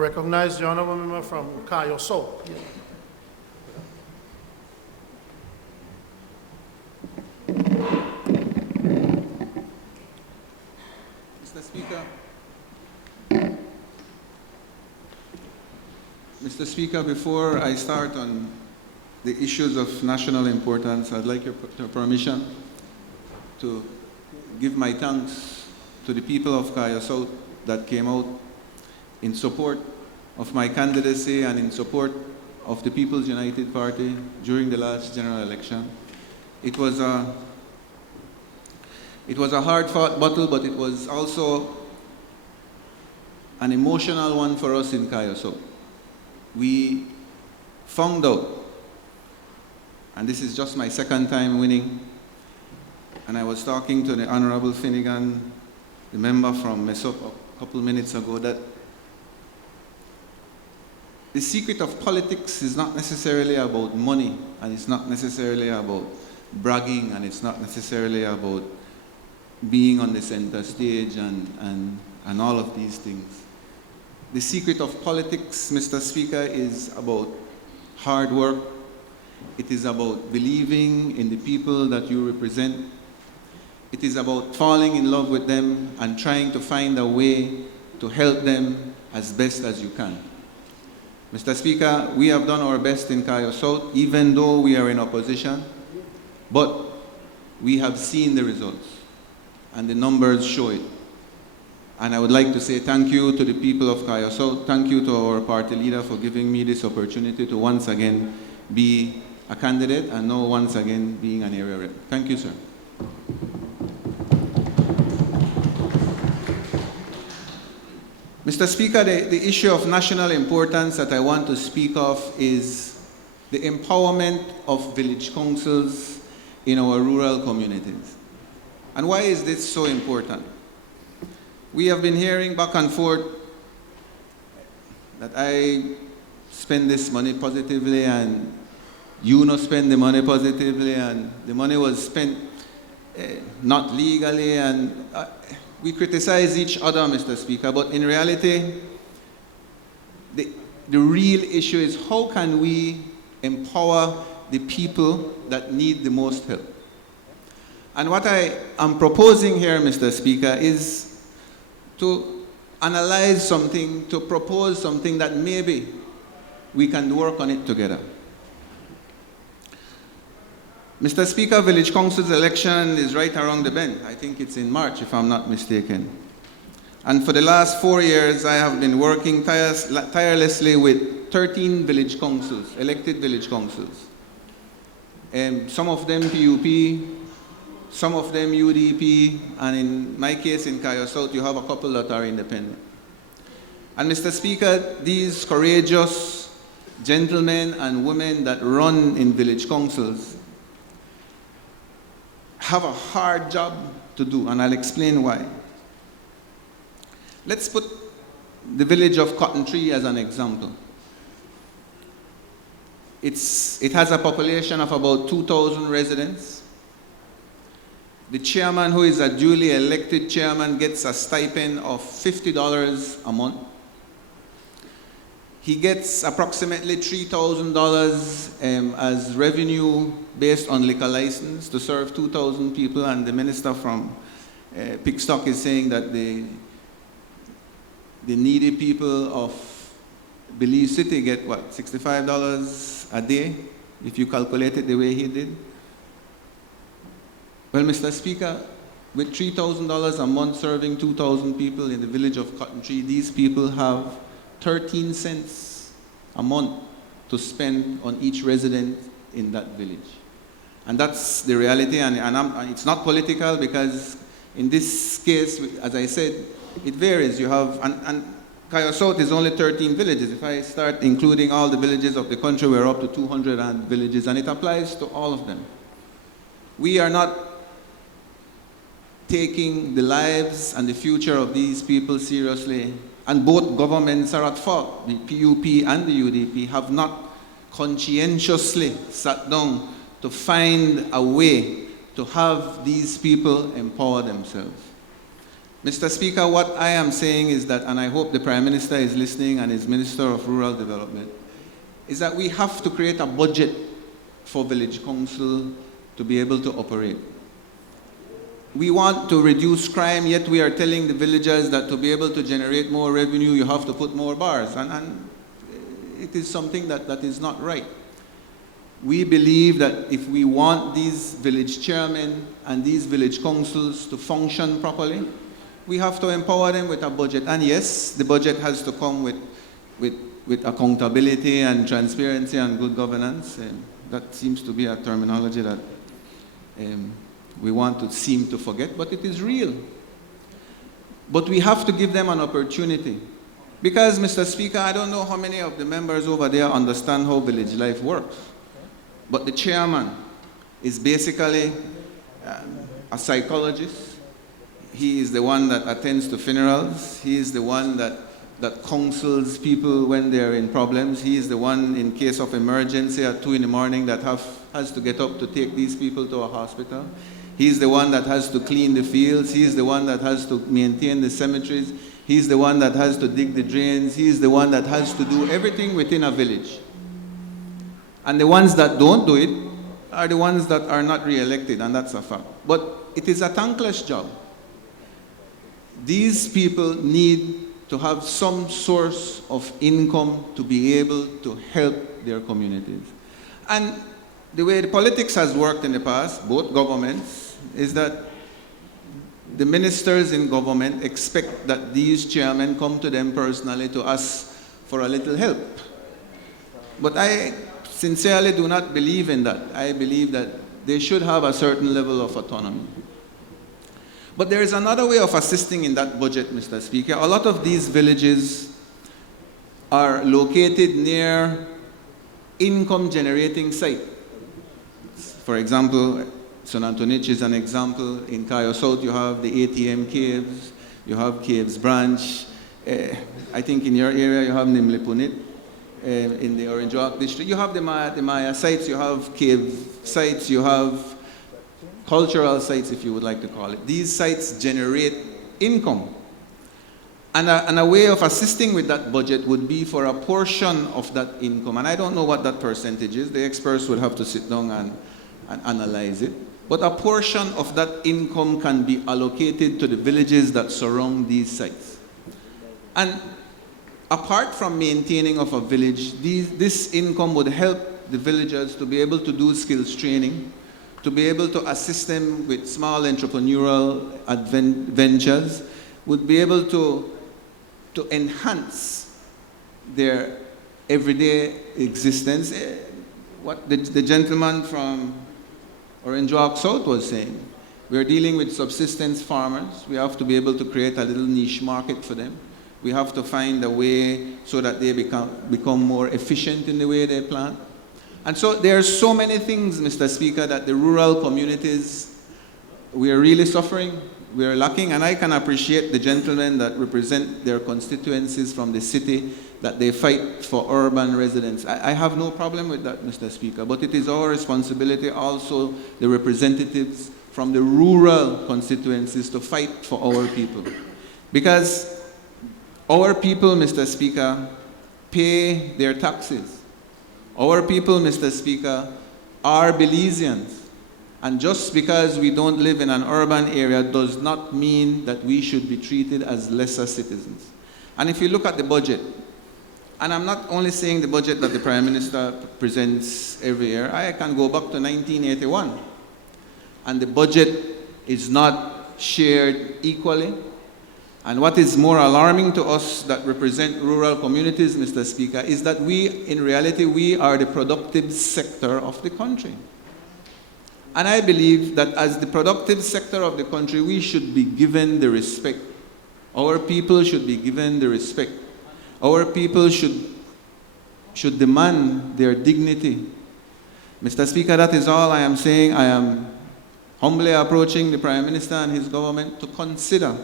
recognize the honorable member from Kayo South. Mr. Speaker, before I start on the issues of national importance, I'd like your permission to give my thanks to the people of Kayo South that came out in support of my candidacy and in support of the People's United Party during the last general election. It was a hard-fought battle, but it was also an emotional one for us in Kayo South. We found out, and this is just my second time winning, and I was talking to the Honorable Finnegan, the member from Mesop, a couple minutes ago, that the secret of politics is not necessarily about money, and it's not necessarily about bragging, and it's not necessarily about being on the center stage and all of these things. The secret of politics, Mr. Speaker, is about hard work. It is about believing in the people that you represent. It is about falling in love with them and trying to find a way to help them as best as you can. Mr. Speaker, we have done our best in Kayo South, even though we are in opposition, but we have seen the results, and the numbers show it. And I would like to say thank you to the people of Kayo South. Thank you to our party leader for giving me this opportunity to once again be a candidate and now once again being an area rep. Thank you, sir. Mr. Speaker, the issue of national importance that I want to speak of is the empowerment of village councils in our rural communities. And why is this so important? We have been hearing back and forth that I spend this money positively and you not spend the money positively, and the money was spent not legally, and we criticize each other, Mr. Speaker, but in reality, the real issue is how can we empower the people that need the most help? And what I am proposing here, Mr. Speaker, is to analyze something, to propose something that maybe we can work on it together. Mr. Speaker, Village Council's election is right around the bend. I think it's in March, if I'm not mistaken. And for the last 4 years, I have been working tirelessly with 13 village councils, elected village councils. Some of them PUP, some of them UDP, and in my case in Kayo South, you have a couple that are independent. And Mr. Speaker, these courageous gentlemen and women that run in village councils have a hard job to do, and I'll explain why. Let's put the village of Cotton Tree as an example. It has a population of about 2,000 residents. The chairman, who is a duly elected chairman, gets a stipend of $50 a month. He gets approximately $3,000 as revenue based on liquor license to serve 2,000 people, and the minister from Pickstock is saying that the needy people of Belize City get, what, $65 a day, if you calculate it the way he did? Well, Mr. Speaker, with $3,000 a month serving 2,000 people in the village of Cotton Tree, these people have 13 cents a month to spend on each resident in that village. And that's the reality, and it's not political, because in this case, as I said, it varies. You have, and Kayo South is only 13 villages. If I start including all the villages of the country, we're up to 200 villages, and it applies to all of them. We are not taking the lives and the future of these people seriously, and both governments are at fault. The PUP and the UDP have not conscientiously sat down to find a way to have these people empower themselves. Mr. Speaker, what I am saying is that, and I hope the Prime Minister is listening and is Minister of Rural Development, is that we have to create a budget for village council to be able to operate. We want to reduce crime, yet we are telling the villagers that to be able to generate more revenue, you have to put more bars. And it is something that is not right. We believe that if we want these village chairmen and these village councils to function properly, we have to empower them with a budget. And yes, the budget has to come with accountability and transparency and good governance. That seems to be a terminology that we want to seem to forget, but it is real. But we have to give them an opportunity. Because, Mr. Speaker, I don't know how many of the members over there understand how village life works. But the chairman is basically a psychologist. He is the one that attends to funerals. He is the one that counsels people when they're in problems. He is the one, in case of emergency at 2 in the morning, that has to get up to take these people to a hospital. He's the one that has to clean the fields. He's the one that has to maintain the cemeteries. He's the one that has to dig the drains. He's the one that has to do everything within a village. And the ones that don't do it are the ones that are not re-elected, and that's a fact. But it is a thankless job. These people need to have some source of income to be able to help their communities. And the way the politics has worked in the past, both governments, is that the ministers in government expect that these chairmen come to them personally to ask for a little help. But I sincerely do not believe in that. I believe that they should have a certain level of autonomy. But there is another way of assisting in that budget, Mr. Speaker. A lot of these villages are located near income-generating sites. For example, San Antonich is an example. In Cayo South, you have the ATM Caves, you have Caves Branch. I think in your area, you have Nimlipunit. In the Orange Walk district, you have the Maya sites, you have cave sites, you have cultural sites, if you would like to call it. These sites generate income. And a way of assisting with that budget would be for a portion of that income. And I don't know what that percentage is. The experts would have to sit down and analyze it. But a portion of that income can be allocated to the villages that surround these sites. And apart from maintaining of a village, this income would help the villagers to be able to do skills training, to be able to assist them with small entrepreneurial ventures, would be able to enhance their everyday existence. What the gentleman from Orange Walk South was saying, we're dealing with subsistence farmers. We have to be able to create a little niche market for them. We have to find a way so that they become more efficient in the way they plant. And so there are so many things, Mr. Speaker, that the rural communities, we are really suffering, we are lacking, and I can appreciate the gentlemen that represent their constituencies from the city, that they fight for urban residents. I have no problem with that, Mr. Speaker, but it is our responsibility also, the representatives from the rural constituencies, to fight for our people. Because our people, Mr. Speaker, pay their taxes. Our people, Mr. Speaker, are Belizeans. And just because we don't live in an urban area does not mean that we should be treated as lesser citizens. And if you look at the budget, and I'm not only saying the budget that the Prime Minister presents every year, I can go back to 1981. And the budget is not shared equally. And what is more alarming to us that represent rural communities, Mr. Speaker, is that in reality, we are the productive sector of the country. And I believe that as the productive sector of the country, we should be given the respect. Our people should be given the respect. Our people should demand their dignity. Mr. Speaker, that is all I am saying. I am humbly approaching the Prime Minister and his government to consider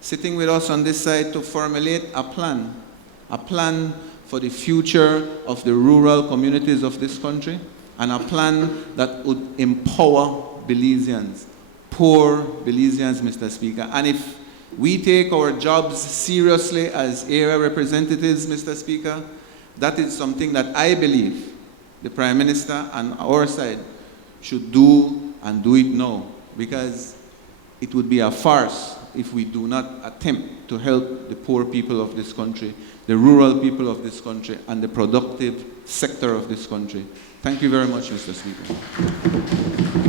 sitting with us on this side to formulate a plan for the future of the rural communities of this country, and a plan that would empower Belizeans, poor Belizeans, Mr. Speaker. And if We take our jobs seriously as area representatives, Mr. Speaker. That is something that I believe the Prime Minister and our side should do, and do it now, because it would be a farce if we do not attempt to help the poor people of this country, the rural people of this country, and the productive sector of this country. Thank you very much, Mr. Speaker.